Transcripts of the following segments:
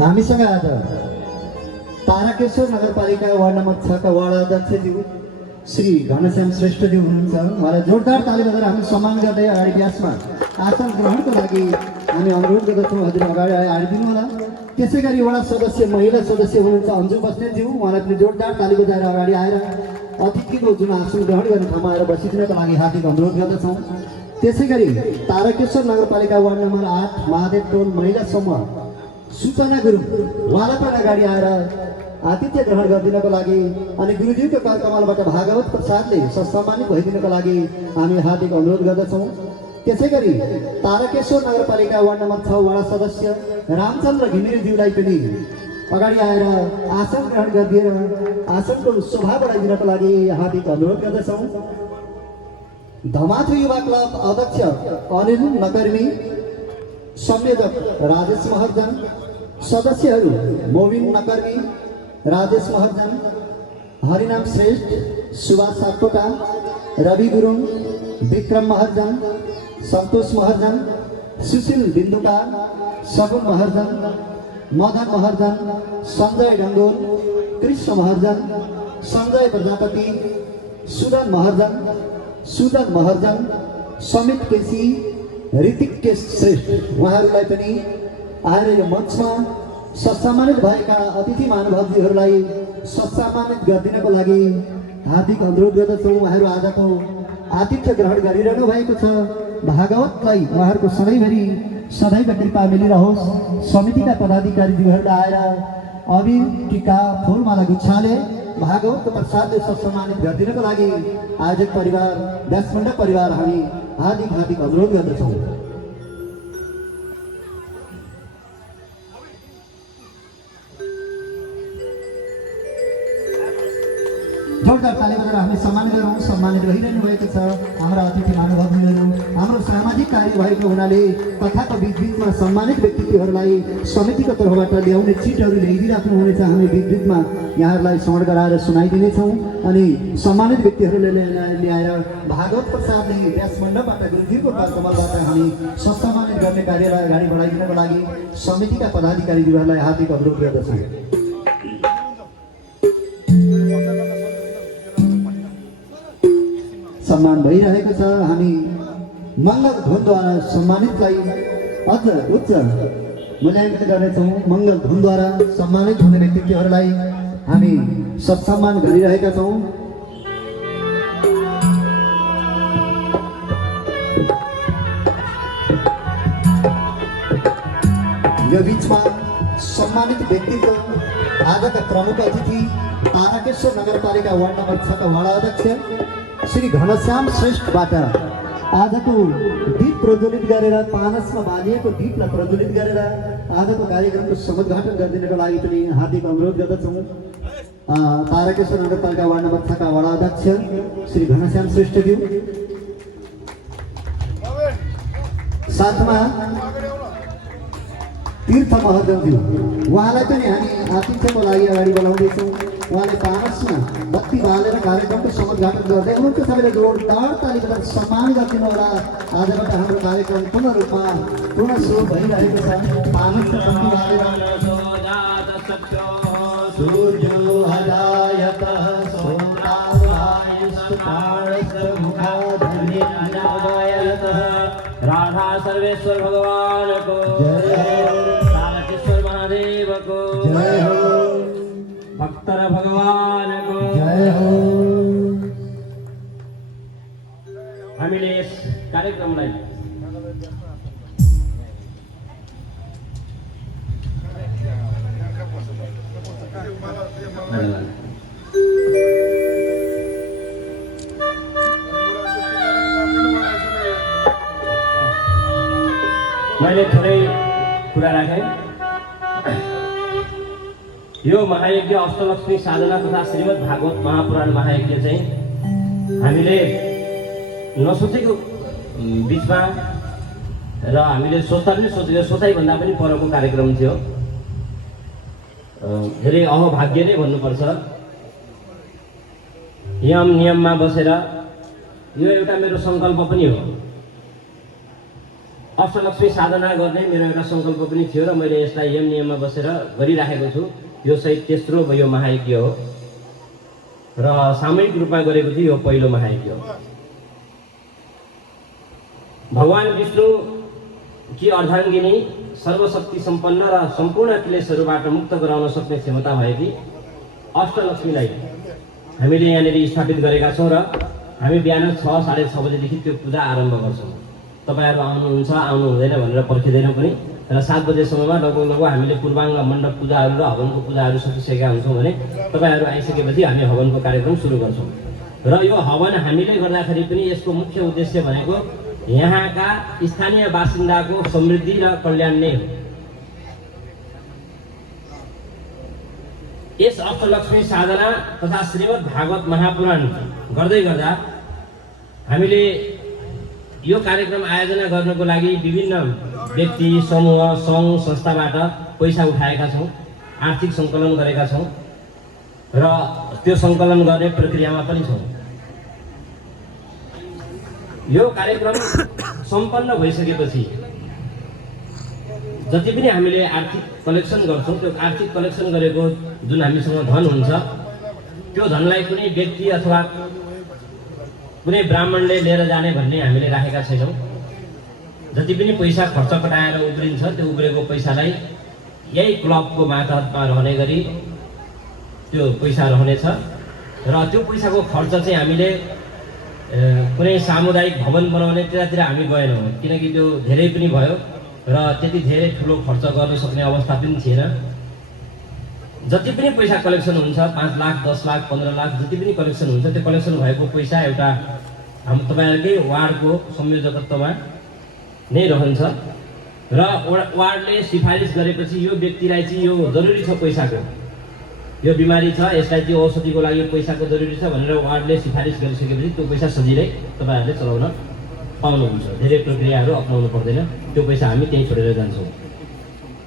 हामीसँग आज तारकेश्वर नगरपालिका वार्ड नम्बर 6 का वार्ड अध्यक्षज्यू श्री घनश्याम श्रेष्ठज्यू हुनुहुन्छ। उहाँलाई जोरदार ताली बजाएर हामी सम्मान गर्दै अगाडि व्यासमा आसन ग्रहणको लागि हामी अनुरोध गर्दछौँ। हजुर अगाडि आइदिनु होला। त्यसै गरी वडा सदस्य महिला सदस्य हुनुहुन्छ अन्जु बस्नेतज्यू, उहाँलाई पनि जोरदार ताली बजाएर अगाडि आएर अतिथिको जुन आसन ग्रहण गर्ने ठाउँमा आएर बसिदिनको लागि हार्दिक अनुरोध गर्दछौँ। त्यसै गरी तारकेश्वर नगरपालिका वार्ड नम्बर 8 महादेव टोल महिला समूह सूचना गुरुङ उहाँलाई पनि अगाडि आएर आतिथ्य ग्रहण गरिदिनको लागि अनि गुरुज्यूको करकमलबाट भागवत प्रसादले सम्मानित भइदिनको लागि हामी हार्दिक अनुरोध गर्दछौँ। त्यसै गरी तारकेश्वर नगरपालिका वार्ड नम्बर 6 वडा सदस्य रामचन्द्र घिमिरेज्यूलाई पनि अगाडि आएर आसन ग्रहण गरिदिएर आसनको शोभा बढाइदिनको लागि हार्दिक अनुरोध गर्दछौँ। धमाथु युवा क्लब अध्यक्ष अनिल नकर्मी, संयोजक राजेश महर्जन, सदस्यहरू मोबिन नकर्मी, राजेश महर्जन, हरिनाम श्रेष्ठ, सुभाष सापकोटा, रवि गुरुङ, विक्रम महर्जन, सन्तोष महर्जन, सुशील बिन्दुका, सगुन महर्जन, मदन महर्जन, सञ्जय डङ्गोल, कृष्ण महर्जन, सञ्जय प्रजापति, सुदन महर्जन, समित केसी, ऋतिक केश श्रेष्ठ उहाँहरूलाई पनि आएर यो मञ्चमा सम्मानित भएका अतिथि महानुभावजीहरूलाई सम्मानित गरिदिनको लागि हार्दिक अनुरोध गर्दछौँ। उहाँहरू आजको आतिथ्य ग्रहण गरिरहनु भएको छ। भागवतलाई उहाँहरूको सधैँभरि सधैँको कृपा मिलिरहोस्। समितिका पदाधिकारीज्यूहरूलाई आएर अबिर टिका फुलमाला गुच्छाले भागवतको प्रसादले सम्मानित गरिदिनको लागि आयोजक परिवार व्यासमण्डप परिवार हामी हार्दिक अनुरोध गर्दछौँ। जोरदार ताली बजाएर हामी सम्मानित भइरहनु भएको छ। हाम्रा अतिथि महानुभावहरू हाम्रो सामाजिक कार्य भएको हुनाले कथाको बिचबिचमा सम्मानित व्यक्तित्वहरूलाई समितिको तर्फबाट ल्याउने चिटहरू ल्याइदिइराख्नु हुनेछ। हामी बिचबिचमा यहाँहरूलाई स्मरण गराएर सुनाइदिनेछौँ अनि सम्मानित व्यक्तिहरूले ल्याएर भागवत प्रसादले व्यासमण्डपबाट गुरुज्यूको करकमलबाट हामी सम्मानित गर्ने कार्यलाई अगाडि बढाइदिनको लागि समितिका पदाधिकारीहरूलाई हार्दिक अनुरोध गर्दछौँ। सम्मान भइरहेको छ। हामी मङ्गल धुनद्वारा सम्मानितलाई अझ उच्च मूल्याङ्कन गर्नेछौँ। मङ्गल धुनद्वारा सम्मानित हुने व्यक्तित्वहरूलाई हामी सम्मान गरिरहेका छौँ। यो बिचमा सम्मानित व्यक्तित्व आजका प्रमुख अतिथि तारकेश्वर नगरपालिका वार्ड नम्बर 6 का वडा अध्यक्ष श्री घनश्याम श्रेष्ठबाट आजको दीप प्रज्वलित गरेर पानसमा बालिएको दीपलाई प्रज्वलित गरेर आजको कार्यक्रमको समुद्घाटन गरिदिनको लागि पनि हार्दिक अनुरोध गर्दछौँ। तारकेश्वर नगरपालिका वार्ड नम्बर 6 का वडा अध्यक्ष श्री घनश्याम श्रेष्ठज्यू, साथमा तीर्थ महर्जनज्यू उहाँलाई पनि हामी आतिथ्यको लागि अगाडि बोलाउँदैछौँ। उहाँले पानसमा बत्ती बालेर कार्यक्रमको समुद्घाटन गर्दै हुनुहुन्छ। सबैले जोरदार ताली बजाएर सम्मान गरिदिनु होला। आजबाट हाम्रो कार्यक्रम पूर्ण रूपमा पूर्ण सुरु भइरहेको छ। पानसमा बत्ती बालेर राधा सर्वेश्वर भगवान को जय हो, तारकेश्वर महादेव को जय हो, भक्तर भगवान को जय हो। हामीले यस कार्यक्रमलाई मैले थोरै कुरा राखेँ। यो महायज्ञ अष्टलक्ष्मी साधना तथा श्रीमद् भागवत महापुराण महायज्ञ चाहिँ हामीले नसोचेको बिचमा र हामीले सोच्दा पनि सोचेको सोचाइभन्दा पनि परको कार्यक्रम थियो। धेरै अहभाग्य नै भन्नुपर्छ। नियममा बसेर यो एउटा मेरो सङ्कल्प पनि हो। अष्टलक्ष्मी साधना गर्ने मेरो एउटा सङ्कल्प पनि थियो र मैले यसलाई यम नियममा बसेर गरिराखेको छु। यो सहित तेस्रो यो महायज्ञ हो र सामूहिक रूपमा गरेको थियो यो पहिलो महायज्ञ हो। भगवान विष्णु कि अर्धाङ्गिनी सर्वशक्ति सम्पन्न र सम्पूर्ण क्लेशहरूबाट मुक्त गराउन सक्ने क्षमता भएकी अष्टलक्ष्मीलाई हामीले यहाँनिर स्थापित गरेका छौँ र हामी बिहान 6 साढे 6 बजेदेखि त्यो पूजा आरम्भ गर्छौँ। तपाईँहरू आउनुहुन्छ आउनु हुँदैन भनेर पर्खिँदैनौँ पनि र 7 बजेसम्ममा लगभग हामीले पूर्वाङ्ग मण्डप पूजाहरू र हवनको पूजाहरू सकिसकेका हुन्छौँ भने तपाईँहरू आइसकेपछि हामी हवनको कार्यक्रम सुरु गर्छौँ। र यो हवन हामीले गर्दाखेरि पनि यसको मुख्य उद्देश्य भनेको यहाँका स्थानीय बासिन्दाको समृद्धि र कल्याण नै हो। यस अष्टलक्ष्मी साधना तथा श्रीमद् भागवत महापुराण गर्दै गर्दा हामीले यो कार्यक्रम आयोजना गर्नको लागि विभिन्न व्यक्ति समूह सङ्घ संस्थाबाट पैसा उठाएका छौँ, आर्थिक सङ्कलन गरेका छौँ र त्यो सङ्कलन गर्ने प्रक्रियामा पनि छौँ। यो कार्यक्रम सम्पन्न भइसकेपछि जति पनि हामीले आर्थिक कलेक्सन गर्छौँ त्यो आर्थिक कलेक्सन गरेको जुन हामीसँग धन हुन्छ त्यो धनलाई कुनै व्यक्ति अथवा कुनै ब्राह्मणले लिएर जाने भन्ने हामीले राखेका छैनौँ। जति पनि पैसा खर्च कटाएर उब्रिन्छ त्यो उब्रेको पैसालाई यही क्लबको मातहतमा रहने गरी त्यो पैसा रहनेछ र त्यो पैसाको खर्च चाहिँ हामीले कुनै सामुदायिक भवन बनाउने त्यतातिर हामी गएनौँ, किनकि त्यो धेरै पनि भयो र त्यति धेरै ठुलो खर्च गर्न सक्ने अवस्था पनि थिएन। जति पनि पैसा कलेक्सन हुन्छ 5 लाख 10 लाख 15 लाख जति पनि कलेक्सन हुन्छ त्यो कलेक्सन भएको पैसा एउटा हाम्रो तपाईँहरूकै वार्डको संयोजकत्वमा नै रहन्छ र वार्डले सिफारिस गरेपछि यो व्यक्तिलाई चाहिँ यो जरुरी छ पैसाको, यो बिमारी छ यसलाई चाहिँ औषधिको लागि पैसाको जरुरी छ भनेर वार्डले सिफारिस गरिसकेपछि त्यो पैसा सजिलै तपाईँहरूले चलाउन पाउनुहुन्छ। धेरै प्रक्रियाहरू अपनाउनु पर्दैन, त्यो पैसा हामी त्यहीँ छोडेर जान्छौँ।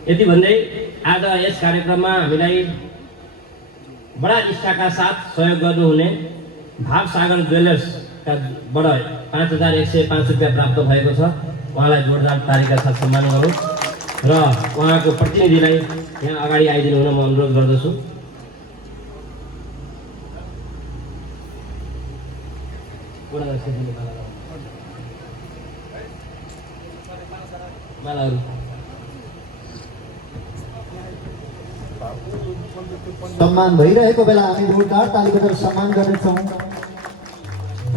यति भन्दै आज यस कार्यक्रममा हामीलाई बडा निष्ठाका साथ सहयोग गर्नुहुने भावसागर ज्वेलर्सकाबाट 5105 रुपियाँ प्राप्त भएको छ। उहाँलाई जोरदार तालिका साथ सम्मान गरौँ र उहाँको प्रतिनिधिलाई यहाँ अगाडि आइदिनु हुन म अनुरोध गर्दछु। सम्मान भइरहेको बेला हामी जोरदार ताली बजाएर सम्मान गर्नेछौँ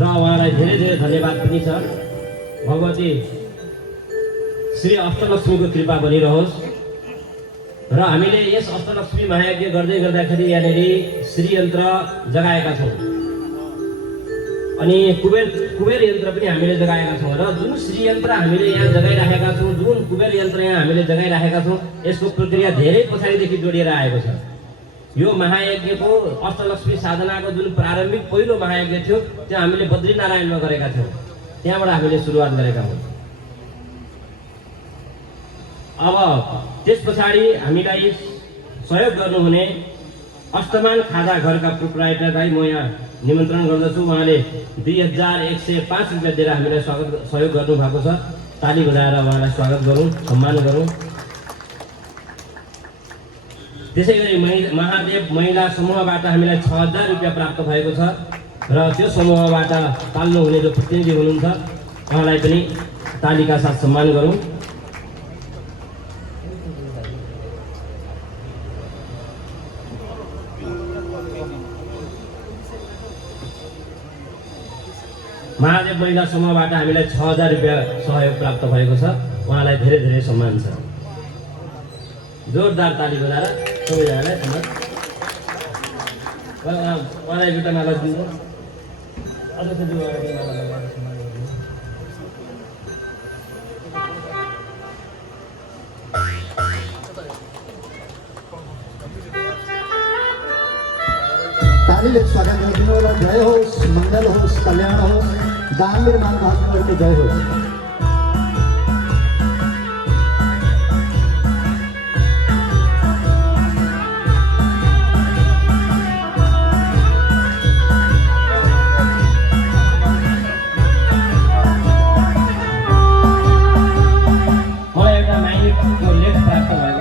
र उहाँलाई धेरै धेरै धन्यवाद पनि छ। भगवती श्री अष्टलक्ष्मीको कृपा बनिरहोस् र हामीले यस अष्टलक्ष्मी महायज्ञ गर्दै गर्दाखेरि यहाँनिर श्रीयन्त्र जगाएका छौँ अनि कुबेर यन्त्र पनि हामीले जगाएका छौँ र जुन श्रीयन्त्र हामीले यहाँ जगाइराखेका छौँ, जुन कुबेर यन्त्र यहाँ हामीले जगाइराखेका छौँ यसको प्रक्रिया धेरै पछाडिदेखि जोडिएर आएको छ। यो महायज्ञको अष्टलक्ष्मी साधनाको जुन प्रारम्भिक पहिलो महायज्ञ थियो त्यो हामीले बद्रीनारायणमा गरेका थियौँ, त्यहाँबाट हामीले सुरुवात गरेका हौँ। अब त्यस पछाडि हामीलाई सहयोग गर्नुहुने अष्टमान खाजा घरका प्रोप्राइटरलाई म यहाँ निमन्त्रण गर्दछु। उहाँले 2105 रुपियाँ दिएर हामीलाई सहयोग गर्नुभएको छ। ताली बजाएर उहाँलाई स्वागत गरौँ, सम्मान गरौँ। त्यसै गरी महादेव महिला समूहबाट हामीलाई 6000 रुपियाँ प्राप्त भएको छ र त्यो समूहबाट पाल्नु हुने जो प्रतिनिधि हुनुहुन्छ उहाँलाई पनि तालिका साथ सम्मान गरौँ। महादेव महिला समूहबाट हामीलाई 6000 रुपियाँ सहयोग प्राप्त भएको छ, उहाँलाई धेरै धेरै सम्मान छ। जोरदार ताली बजाएर सबैजनालाई सम्मान। उहाँलाई एउटा माला दिनु। तालीले स्वागत गरिदिनु होला। जय होस्, मङ्गल होस्, कल्याण होस्, दान निर्माण भाग्य जय होस्।